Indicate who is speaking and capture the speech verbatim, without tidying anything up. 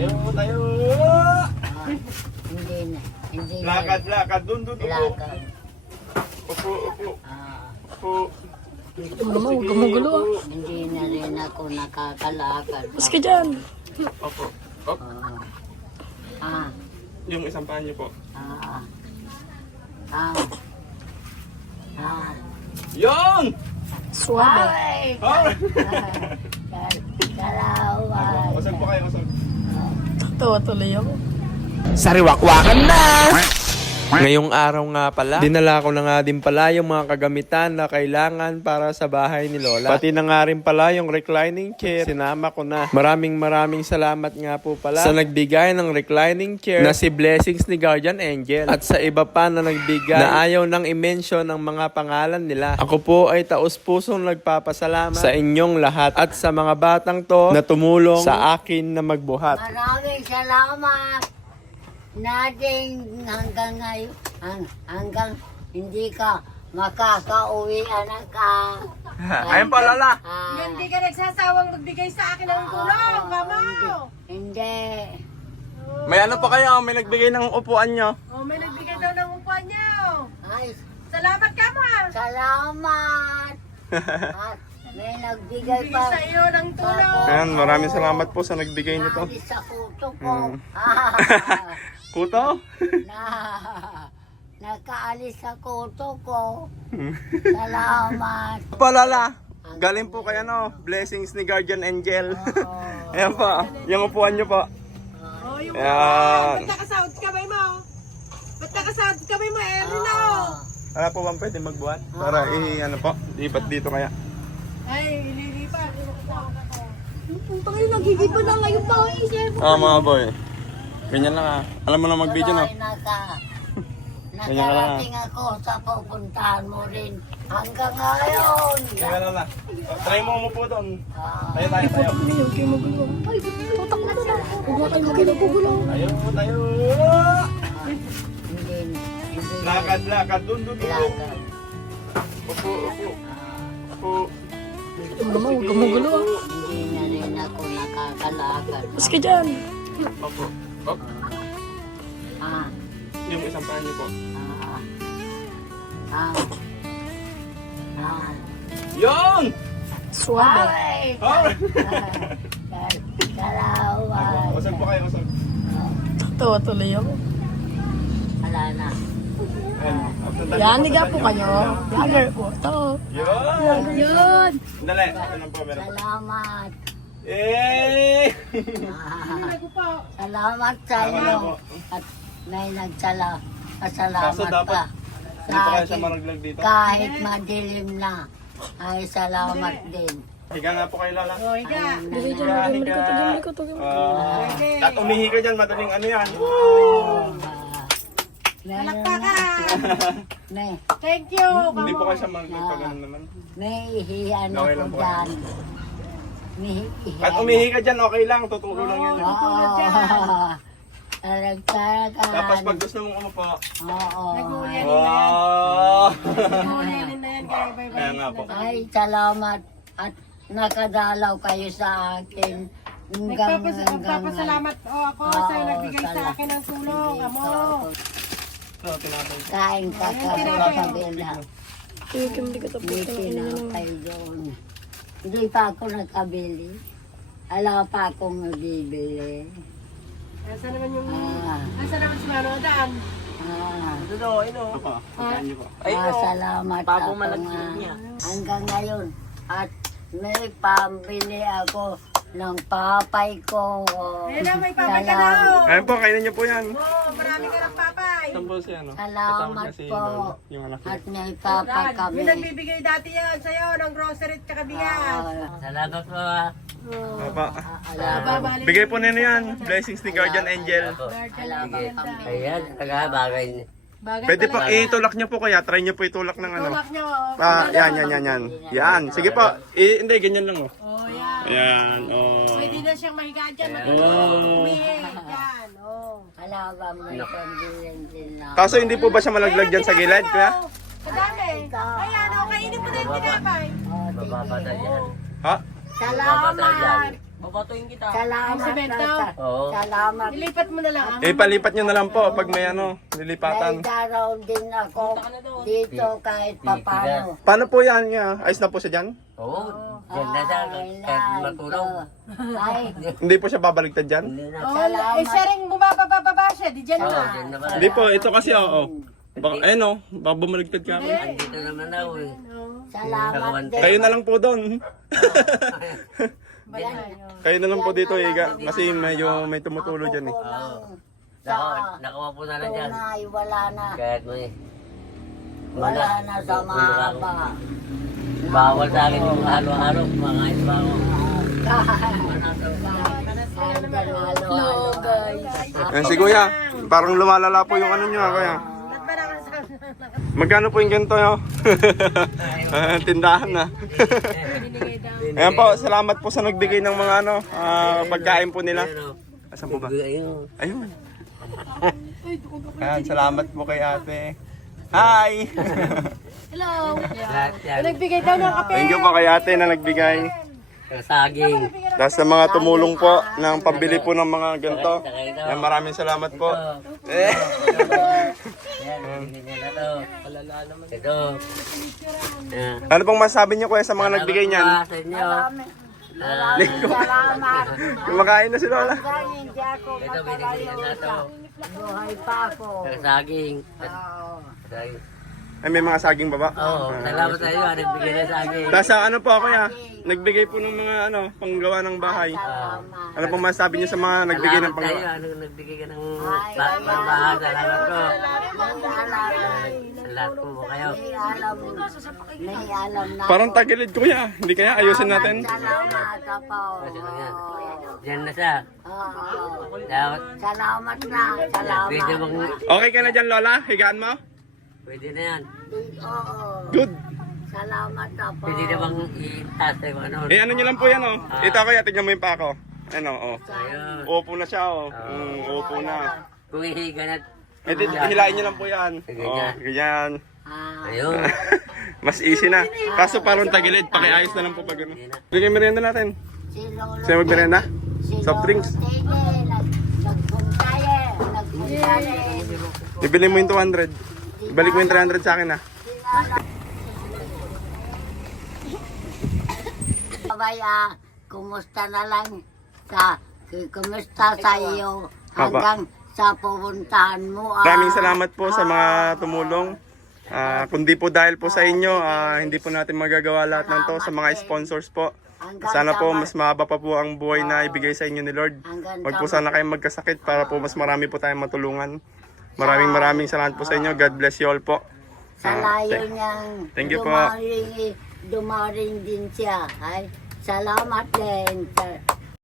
Speaker 1: Tayo, tayo.
Speaker 2: Ah, hindi na. Hindi na.
Speaker 1: Lakad, lakad. Dun, dun, upo.
Speaker 2: Lakad.
Speaker 1: Upo, upo.
Speaker 2: Ah,
Speaker 1: Upo.
Speaker 3: Mama, huwag ka magulo ah.
Speaker 2: hindi na rin ako nakakalakad.
Speaker 3: Mas ka dyan.
Speaker 1: Opo. Op.
Speaker 2: Ah, ah,
Speaker 1: Yung isang paa niyo po.
Speaker 2: ah, ah, ah.
Speaker 1: Yon!
Speaker 3: Suwabe.
Speaker 2: Ay!
Speaker 1: Alright.
Speaker 2: Salamat.
Speaker 1: Usag po kayo, usag.
Speaker 3: Tawa tuloy ako.
Speaker 4: Sariwakwakan na! Ngayong araw nga pala, dinala ko na nga din pala yung mga kagamitan na kailangan para sa bahay ni Lola. Pati na nga rin pala yung reclining chair, sinama ko na. Maraming maraming salamat nga po pala sa nagbigay ng reclining chair na si Blessings ni Guardian Angel. At sa iba pa na nagbigay na ayaw nang i-mention ang mga pangalan nila. Ako po ay taos-pusong nagpapasalamat sa inyong lahat at sa mga batang to na tumulong sa akin na magbuhat.
Speaker 2: Maraming salamat. Nating hanggang ngayon, hang, hanggang hindi ka makakauwi, anak ka.
Speaker 4: Ayun po, Lola.
Speaker 2: Ah,
Speaker 5: Hindi ka nagsasawang magbigay sa akin ng tulong, kamo.
Speaker 2: hindi.
Speaker 4: May ano pa kayo? May nagbigay ng upuan nyo?
Speaker 5: Oh, may nagbigay daw ng upuan niyo.
Speaker 2: Ay,
Speaker 5: Salamat ka mo.
Speaker 2: salamat. At may nagbigay
Speaker 5: Bigay
Speaker 2: pa.
Speaker 5: sa iyo ng tulong.
Speaker 4: Ayan, maraming salamat po sa nagbigay nito.
Speaker 2: Naalis sa kuto ko.
Speaker 4: Kuto?
Speaker 2: na, nakaalis sa kuto ko. Salamat.
Speaker 4: Po, Lola. Galing po kay ano, Blessings ni Guardian Angel.
Speaker 2: Oo.
Speaker 4: Ayan po, yung upuan nyo po.
Speaker 5: Oh, yung
Speaker 4: Ayan.
Speaker 5: upuan. Ba't nakasahod kamay mo? Ba't nakasahod kamay mo, Erin, oh?
Speaker 4: Wala po bang pwede magbuhat? Para i, ano po, lipat dito kaya.
Speaker 5: Ay, ililipat.
Speaker 3: Puntang yun, nagigib na ngayon pa.
Speaker 4: Ah, mga boy. Ganyan lang ah. Alam mo na mag-video no?
Speaker 2: Tuloy naka,
Speaker 4: Ganyan ka lang, ah.
Speaker 2: nakarating ako sa pupuntahan mo rin hanggang ngayon.
Speaker 4: Kaya Lola. Try mo umupo doon.
Speaker 2: Ah,
Speaker 4: Tayo, tayo, tayo.
Speaker 3: Hindi, huwag kayo magulo. Ay, putak na na. Huwag na kayo magulo magulo.
Speaker 1: Tayo, tayo.
Speaker 2: hindi, hindi.
Speaker 1: Lakad, lakad. Dun, dun, upo.
Speaker 2: Lakad.
Speaker 1: Upo, upo. Upo.
Speaker 3: Mama, huwag ka magulo ah.
Speaker 2: Hindi na rin ako nakakalakad.
Speaker 3: Mas ka dyan.
Speaker 1: Opo. Op.
Speaker 2: Ah,
Speaker 1: Yung isang paa niyo po.
Speaker 2: ah, ah, ah.
Speaker 1: Yon!
Speaker 3: Suwabe.
Speaker 2: Ay!
Speaker 1: Alright.
Speaker 2: Salamat.
Speaker 1: Usag po kayo, usag.
Speaker 3: Tawa tuloy ako.
Speaker 2: Wala na.
Speaker 1: Ayan.
Speaker 3: Yaniga po kayo. Yager po. Ito.
Speaker 1: Yon!
Speaker 3: Yun.
Speaker 1: Dali. Ano po, meron po.
Speaker 2: Salamat.
Speaker 1: Eh!
Speaker 2: Ah,
Speaker 5: Ako po.
Speaker 2: salamat sa inyo. At may nagsala.
Speaker 1: Kaso
Speaker 2: Pasalamat
Speaker 1: dapat
Speaker 2: ka.
Speaker 1: Hindi pa kayo siya
Speaker 2: akin.
Speaker 1: maraglag dito.
Speaker 2: Kahit madilim na, ay salamat din.
Speaker 1: Higa nga po kayo, Lola.
Speaker 5: Oh, higa.
Speaker 3: Dili dyan. Huwag mo likot. Huwag mo likot. Huwag mo likot.
Speaker 1: Ah, at umihi ka dyan, madaling ano yan.
Speaker 2: Meron
Speaker 5: Palakpakan.
Speaker 2: May,
Speaker 5: Thank you,
Speaker 1: Hindi po
Speaker 5: kamo.
Speaker 1: kayo siya maraglag pag ano naman.
Speaker 2: may ihiyan
Speaker 1: Okay
Speaker 2: ako
Speaker 1: lang po.
Speaker 2: dyan. May ihiyan.
Speaker 1: At umihi ka dyan, okay lang. Tutulo lang yan.
Speaker 2: Oo. Talaga.
Speaker 1: Tapos pag gusto mong umupo.
Speaker 2: Oo.
Speaker 5: Nag-uulyanin na yan.
Speaker 1: Wow!
Speaker 5: Nag-uulyanin na yan, kaya bye-bye.
Speaker 1: Kaya nga po.
Speaker 2: Ay, salamat. At nakadalaw kayo sa akin. Hanggang,
Speaker 5: Nagpapas-
Speaker 2: hanggang
Speaker 5: Nagpapasalamat oh, ako
Speaker 2: Oo,
Speaker 5: sa nagbigay sa
Speaker 2: sala-
Speaker 5: akin ng tulong, kamo.
Speaker 1: So, tinapay.
Speaker 2: Kain ka
Speaker 5: Ayun,
Speaker 2: sa
Speaker 5: tinapay.
Speaker 2: kabila.
Speaker 3: Huwag kayo malikot.
Speaker 2: May tinapay doon. Hindi pa ako nakabili. Ala pa akong nabibili.
Speaker 5: Asa naman yung...
Speaker 2: Ah,
Speaker 5: Asa naman si Mano Dan?
Speaker 2: ah.
Speaker 1: Opo, pagkaan niyo po.
Speaker 2: Ah, salamat ako nga. Hanggang ngayon. At may pambili ako ng papay ko.
Speaker 5: Ayun na, may papay ka na.
Speaker 2: Salamat.
Speaker 5: oh.
Speaker 4: Ayun po, kainin nyo po yan.
Speaker 5: Oh, marami ka ng papay.
Speaker 1: Saan po si ano?
Speaker 2: Salamat
Speaker 1: Kasama si
Speaker 2: po.
Speaker 1: Lolo, yung anak niya.
Speaker 2: At may papay
Speaker 5: Dan,
Speaker 2: kami.
Speaker 5: may nagbibigay dati yan sa'yo ng grocery at saka bigas.
Speaker 2: Ah,
Speaker 6: Salamat po ah.
Speaker 4: Papa.
Speaker 2: Salamat.
Speaker 5: Babalik
Speaker 4: Bigay po nila yan. Blessings ni Guardian Angel.
Speaker 2: Salamat pambili.
Speaker 6: Ayan, talaga bagay.
Speaker 5: Bagay
Speaker 4: Pwede po,
Speaker 5: pala.
Speaker 4: itulak nyo po kaya. Try nyo po itulak ng ano.
Speaker 5: Tulak niyo. oh.
Speaker 4: Ah, yan, yan, yan, yan. Yan. Sige po. Eh, hindi, ganyan lang oh.
Speaker 5: Oh, yan.
Speaker 4: Ayan, oh.
Speaker 5: Pwede na siyang mahiga dyan.
Speaker 4: Oh.
Speaker 5: Umihi. Yan, oh.
Speaker 2: Salamat may pambili din na.
Speaker 4: Kaso hindi po ba siya malaglag dyan sa gilid, kuya?
Speaker 5: Kadami. Ayan, oh, kainin mo na yung tinapay.
Speaker 2: Oh,
Speaker 6: Bababa na yan.
Speaker 4: Ha?
Speaker 2: salamat.
Speaker 6: Babatuin kita.
Speaker 2: Salamat
Speaker 5: Ang semento?
Speaker 2: na.
Speaker 6: Oo.
Speaker 2: Salamat.
Speaker 5: Ilipat mo na lang ang...
Speaker 4: Eh, palipat nyo na lang po pag may ano, lilipatan.
Speaker 2: Naidaraw din ako dito kahit papano.
Speaker 4: Paano po yan? Yeah? Ayos na po siya dyan?
Speaker 6: Oo. Diyan na siya. Kahit matulog.
Speaker 2: Ay,
Speaker 4: Hindi po siya babaligtad dyan?
Speaker 6: Hindi na.
Speaker 5: Oh, eh, siya rin bumababa siya. Di dyan
Speaker 6: Oo,
Speaker 5: na.
Speaker 6: diyan na ba?
Speaker 4: Hindi po, ito kasi oo. Baka, eh no, baka bumaligtad ka.
Speaker 6: Andito naman daw eh.
Speaker 2: salamat din.
Speaker 4: Kayo na lang po doon.
Speaker 6: Diyan.
Speaker 4: Kayo na lang po dito, Iga. Kasi medyo may tumutulo dyan eh.
Speaker 6: Oo.
Speaker 2: Sa
Speaker 6: Nako, nakuha po na lang dyan.
Speaker 2: tunay, wala na.
Speaker 6: Kahit mo eh.
Speaker 2: Wala na sa mahaba.
Speaker 6: Bawal sa akin yung halo-halo. Makain pa ako.
Speaker 2: Hello, guys.
Speaker 4: Ayan si Kuya, parang lumalala po yung ano nyo, ah, Kuya. Magkano po yung ganito, yo? Ah, tindahan na. Ayan po, salamat po sa nagbigay ng mga ano, ah, pagkain po nila. Asan po ba?
Speaker 6: Ayun.
Speaker 4: Ayun. Ayan, salamat po kay ate. Hi!
Speaker 5: Hello.
Speaker 6: Lahat yan.
Speaker 5: Nagbigay daw ng kape.
Speaker 4: Thank you po kay ate na nagbigay.
Speaker 6: Saging.
Speaker 4: Dahil sa mga tumulong po ng pambili po ng mga ganito. Ayan, maraming salamat po. Eh.
Speaker 6: Yan, ganyan na to. Ito. Yan.
Speaker 4: Ano pong masasabi niyo kuya sa mga nagbigay niyan?
Speaker 6: Sa inyo. Ah,
Speaker 2: Salamat.
Speaker 4: Kumakain na si Lola.
Speaker 2: Hanggang hindi ako
Speaker 6: Ito, binigyan na to.
Speaker 2: buhay pa ako.
Speaker 6: Saging.
Speaker 2: Oo.
Speaker 6: Saging.
Speaker 4: Ay, may mga saging baba.
Speaker 6: Oo, salamat sa iyo. Nagbigay na saging.
Speaker 4: Tapos ah, ano po ako ya? Nagbigay po ng mga ano, panggawa ng bahay.
Speaker 2: Salamat.
Speaker 4: Ano pong masasabi niyo sa mga nagbigay ng
Speaker 6: Salamat sa iyo.
Speaker 4: panggawa?
Speaker 6: Ano, nagbigay ka ng pagbabahan. Salamat ko. Sa lahat po po kayo.
Speaker 2: May alam, may alam na
Speaker 4: Parang
Speaker 2: ako.
Speaker 4: tagilid kuya. Hindi kaya ayusin natin.
Speaker 2: Salamat ka po.
Speaker 6: Kasi lang yan. Diyan na siya.
Speaker 2: Oo.
Speaker 6: Dapat,
Speaker 2: Salamat na. Salamat.
Speaker 6: pwede bang,
Speaker 4: Okay ka na dyan Lola? Higaan mo?
Speaker 6: pwede na yan.
Speaker 2: Oo.
Speaker 4: Good.
Speaker 2: Salamat na po.
Speaker 6: Pwede na bang itaas tayo ano?
Speaker 4: Eh ano nyo lang po yan oh. Ito kuya, tignan mo yung pako. Ano oh.
Speaker 6: Ayun.
Speaker 4: Upo na siya oh. Mm, upo na.
Speaker 6: Kung ihiga na,
Speaker 4: Eh di, hilain nyo lang po yan.
Speaker 6: Sige,
Speaker 4: Oh,
Speaker 6: yan.
Speaker 4: ganyan.
Speaker 2: Ah,
Speaker 6: ayun.
Speaker 4: Mas easy na. Kaso parang tagilid, pakiayos na lang po pag ano. Bigay merienda natin.
Speaker 2: si Lolo.
Speaker 4: Sa'yo magmerienda?
Speaker 2: Si
Speaker 4: Soft drinks?
Speaker 2: Lolo Tede, nag- Nagpuntaye. Nagpuntaye.
Speaker 4: Ibili mo yung two hundred. Ibalik mo yung three hundred sa akin ah.
Speaker 2: Babaya, kumusta na lang sa kumusta sa iyo hanggang sa pupuntahan mo. ah.
Speaker 4: Maraming salamat po sa mga tumulong. Ah, kundi po dahil po sa inyo, ah, hindi po natin magagawa lahat ng to sa mga sponsors po.
Speaker 2: Hanggang
Speaker 4: Sana
Speaker 2: sa
Speaker 4: po
Speaker 2: ma-
Speaker 4: mas mahaba pa po ang buhay na ibigay sa inyo ni Lord.
Speaker 2: hanggang
Speaker 4: Huwag po
Speaker 2: sa-
Speaker 4: sana kayong magkasakit para po mas marami po tayong matulungan. Maraming maraming salamat po sa inyo. God bless you all po.
Speaker 2: Sa
Speaker 4: Ah,
Speaker 2: layo
Speaker 4: thank-
Speaker 2: niyang
Speaker 4: thank you po.
Speaker 2: dumaring, dumaring din siya. Ay, salamat din. Sa-